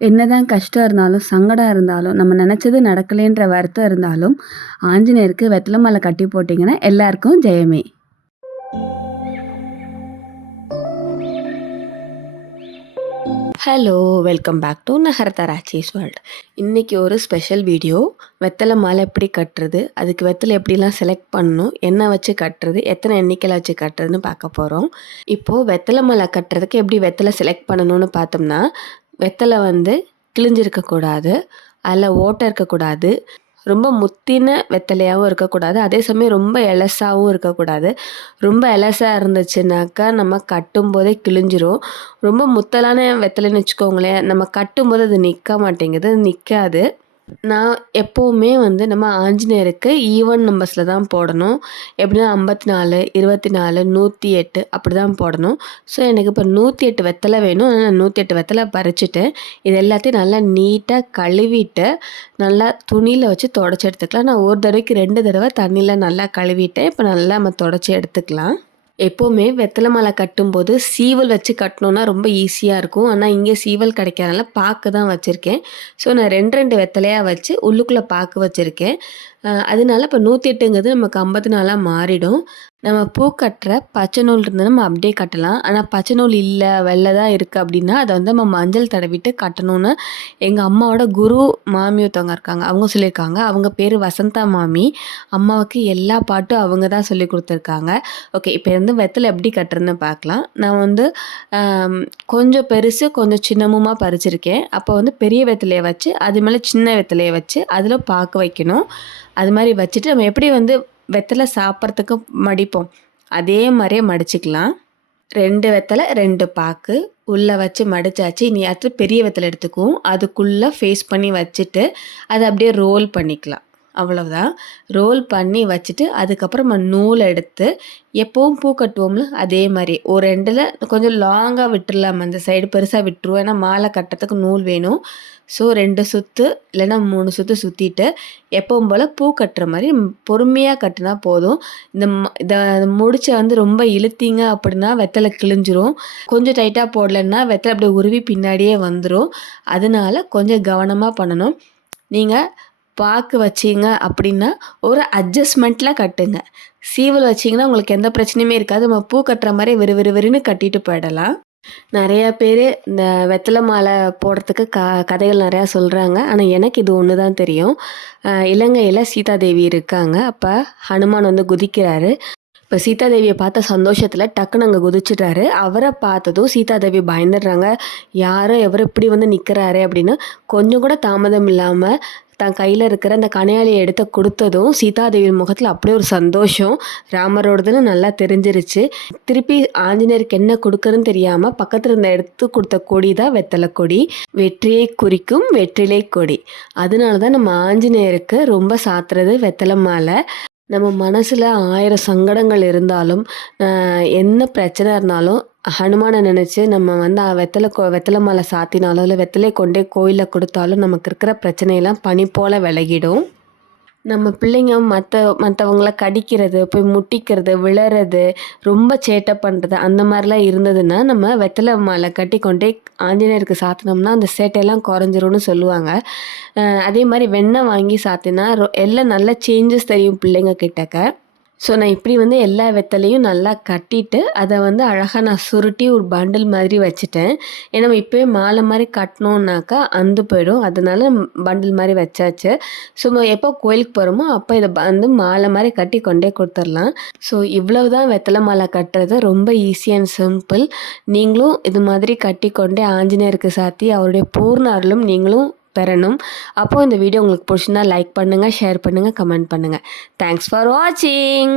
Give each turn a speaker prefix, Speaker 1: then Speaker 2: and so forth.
Speaker 1: என்னதான் கஷ்டம் இருந்தாலும் சங்கடம் இருந்தாலும் நம்ம நினச்சது நடக்கலைன்ற வருத்தம் இருந்தாலும் ஆஞ்சநேயருக்கு வெத்தலை மாலை கட்டி போட்டிங்கன்னா எல்லாருக்கும் ஜெயமே. ஹலோ வெல்கம் பேக் டு நகரத்தராச்சீஸ் வேர்ல்ட் இன்றைக்கி ஒரு ஸ்பெஷல் வீடியோ வெத்தலை மாலை எப்படி கட்டுறது அதுக்கு வெத்தலை எப்படிலாம் செலக்ட் பண்ணணும் என்ன வச்சு கட்டுறது எத்தனை எண்ணிக்கையில் வச்சு கட்டுறதுன்னு பார்க்க போகிறோம் இப்போது வெத்தலை மாலை கட்டுறதுக்கு எப்படி வெத்தலை செலக்ட் பண்ணணும்னு பார்த்தோம்னா வெத்தலை வந்து கிழிஞ்சிருக்கக்கூடாது. அதில் ஓட்டை இருக்கக்கூடாது. ரொம்ப முத்தின வெத்தலையாகவும் இருக்கக்கூடாது. அதே சமயம் ரொம்ப எலசாகவும் இருக்கக்கூடாது. ரொம்ப எலசாக இருந்துச்சுனாக்கா நம்ம கட்டும்போதே கிழிஞ்சிரும். ரொம்ப முத்தலான வெத்தலைன்னு வச்சுக்கோங்களேன். நம்ம கட்டும்போது அது நிற்க மாட்டேங்குது. நிற்காது. நான் எப்போவுமே வந்து நம்ம ஆஞ்சநேயருக்கு ஈவன் நம்பர்ஸில் தான் போடணும். எப்படின்னா ஐம்பத்தி நாலு இருபத்தி நாலு நூற்றி எட்டு அப்படி தான் போடணும். ஸோ எனக்கு இப்போ நூற்றி எட்டு வெத்தலை வேணும். ஆனால் நான் நூற்றி எட்டு வெத்தலை பறிச்சுட்டேன். இது எல்லாத்தையும் நல்லா நீட்டாக கழுவிட்டு நல்லா துணியில் வச்சு தொடச்சி எடுத்துக்கலாம். நான் ஒரு தடவைக்கு ரெண்டு தடவை தண்ணியில் நல்லா கழுவிட்டேன். இப்போ நல்லா நம்ம தொடச்சி எடுத்துக்கலாம். எப்போவுமே வெத்தலை மாலை கட்டும்போது சீவல் வச்சு கட்டணுன்னா ரொம்ப ஈஸியாக இருக்கும். ஆனால் இங்கே சீவல் கிடைக்காதனால பாக்கு தான் வச்சுருக்கேன். ஸோ நான் ரெண்டு ரெண்டு வெத்தலையாக வச்சு உள்ளுக்குள்ளே பாக்கு வச்சுருக்கேன். அதனால இப்போ நூற்றி எட்டுங்கிறது நமக்கு ஐம்பத்தி நாளாக மாறிடும். நம்ம பூ கட்டுற பச்சை நூல் இருந்தால் நம்ம அப்படியே கட்டலாம். ஆனால் பச்சை நூல் இல்லை வெள்ளை தான் இருக்குது அப்படின்னா அதை வந்து நம்ம மஞ்சள் தடவிட்டு கட்டணும்னு எங்கள் அம்மாவோட குரு மாமி ஒருத்தவங்க இருக்காங்க. அவங்க சொல்லியிருக்காங்க. அவங்க பேர் வசந்தா மாமி. அம்மாவுக்கு எல்லா பாட்டும் அவங்க தான் சொல்லி கொடுத்துருக்காங்க. ஓகே இப்போ வந்து வெத்தலை எப்படி கட்டுறதுன்னு பார்க்கலாம். நான் வந்து கொஞ்சம் பெருசு கொஞ்சம் சின்னமுமாக பறிச்சிருக்கேன். அப்போ வந்து பெரிய வெத்தலையை வச்சு அது மேலே சின்ன வெத்தலையை வச்சு அதில் பார்க்க வைக்கணும். அது மாதிரி வச்சுட்டு நம்ம எப்படி வந்து வெத்தலை சாப்பிட்றதுக்கு மடிப்போம். அதே மாதிரியே மடிச்சுக்கலாம். ரெண்டு வெத்தலை ரெண்டு பாக்கு. உள்ளே வச்சு மடிச்சாச்சு. இனி அடுத்து பெரிய வெத்தலை எடுத்துக்குவோம். அதுக்குள்ளே ஃபேஸ் பண்ணி வச்சுட்டு அதை அப்படியே ரோல் பண்ணிக்கலாம். அவ்வளவுதான். ரோல் பண்ணி வச்சுட்டு அதுக்கப்புறம் நம்ம நூல் எடுத்து எப்போவும் பூ கட்டுவோம்ல அதே மாதிரி. ஒரு ரெண்டில் கொஞ்சம் லாங்காக விட்டுடலாம் அந்த சைடு பெருசாக விட்டுருவோம். ஏன்னா மாலை கட்டுறதுக்கு நூல் வேணும். ஸோ ரெண்டு சுற்று இல்லைன்னா மூணு சுற்று சுற்றிட்டு எப்பவும் போல் பூ கட்டுற மாதிரி பொறுமையாக கட்டினா போதும். இந்த இதை முடிச்ச வந்து ரொம்ப இழுத்தீங்க அப்படின்னா வெத்தலை கிழிஞ்சிரும். கொஞ்சம் டைட்டாக போடலைன்னா வெத்தலை அப்படியே உருவி பின்னாடியே வந்துடும் அதனால கொஞ்சம் கவனமாக பண்ணணும். நீங்கள் பாக்கு வச்சிங்க அப்படின்னா ஒரு அட்ஜஸ்ட்மெண்ட்டில் கட்டுங்க. சீவல் வச்சிங்கன்னா உங்களுக்கு எந்த பிரச்சனையுமே இருக்காது. நம்ம பூ கட்டுற மாதிரி விறு விறுவிறுன்னு கட்டிட்டு போயிடலாம். நிறையா பேர் இந்த வெத்தலை மாலை போடுறதுக்கு க கதைகள் நிறையா சொல்கிறாங்க ஆனால் எனக்கு இது ஒன்று தான் தெரியும் இலங்கையில் சீதாதேவி இருக்காங்க. அப்போ ஹனுமான் வந்து குதிக்கிறாரு. இப்போ சீதாதேவியை பார்த்த சந்தோஷத்தில் டக்குன்னு அங்கே குதிச்சிட்டாரு அவரை பார்த்ததும் சீதாதேவி பயந்துடுறாங்க. யாரோ எவர் இப்படி வந்து நிற்கிறாரு அப்படின்னு கொஞ்சம் கூட தாமதம் இல்லாமல் தன் கையில் இருக்கிற அந்த கனையாளியை எடுத்து கொடுத்ததும் சீதாதேவி முகத்தில் அப்படியே ஒரு சந்தோஷம். ராமரோடதுன்னு நல்லா தெரிஞ்சிருச்சு. திருப்பி ஆஞ்சநேயருக்கு என்ன கொடுக்குறன்னு தெரியாமல் பக்கத்தில் இருந்த எடுத்து கொடுத்த கொடி தான் வெத்தலை கொடி. வெற்றியை குறிக்கும் வெற்றிலை கொடி. அதனால தான் நம்ம ஆஞ்சநேயருக்கு ரொம்ப சாத்துறது வெத்தலை மாலை. நம்ம மனசில் ஆயிரம் சங்கடங்கள் இருந்தாலும் என்ன பிரச்சனை இருந்தாலும் ஹனுமானை நினச்சி நம்ம வந்து வெத்தலை கொ வெத்தலை மாலை சாத்தினாலும் இல்லை வெத்தலை கொண்டே கோயிலில் கொடுத்தாலும் நமக்கு இருக்கிற பிரச்சனையெல்லாம் பனி போல் விலகிடும். நம்ம பிள்ளைங்க மற்ற மற்றவங்கள கடிக்கிறது போய் முட்டிக்கிறது விழறது ரொம்ப சேட்டை பண்ணுறது அந்த மாதிரிலாம் இருந்ததுன்னா நம்ம வெத்தலை மாலை கட்டி கொண்டே ஆஞ்சநேயருக்கு சாத்தினோம்னா அந்த சேட்டையெல்லாம் குறைஞ்சிரும்னு சொல்லுவாங்க. அதே மாதிரி வெண்ணெய் வாங்கி சாத்தினா எல்லாம் நல்ல சேஞ்சஸ் தெரியும் பிள்ளைங்க கிட்டக்க. ஸோ நான் இப்படி வந்து எல்லா வெத்தலையும் நல்லா கட்டிட்டு அதை வந்து அழகாக நான் சுருட்டி ஒரு பண்டில் மாதிரி வச்சுட்டேன். ஏன்னா இப்போயே மாலை மாதிரி கட்டினோன்னாக்கா அந்து போயிடும். அதனால பண்டில் மாதிரி வச்சாச்சு. ஸோ எப்போ கோயிலுக்கு போகிறோமோ அப்போ இதை வந்து மாலை மாதிரி கட்டி கொண்டே கொடுத்துர்லாம் ஸோ இவ்வளவு தான் வெத்தலை மாலை கட்டுறது. ரொம்ப ஈஸி அண்ட் சிம்பிள் நீங்களும் இது மாதிரி கட்டி கொண்டே ஆஞ்சநேயருக்கு சாத்தி அவருடைய பூர்ண அருளும் நீங்களும் பெறணும். அப்போது இந்த வீடியோ உங்களுக்கு பிடிச்சிருந்தா லைக் பண்ணுங்கள் ஷேர் பண்ணுங்கள் கமெண்ட் பண்ணுங்கள் தேங்க்ஸ் ஃபார் வாட்சிங்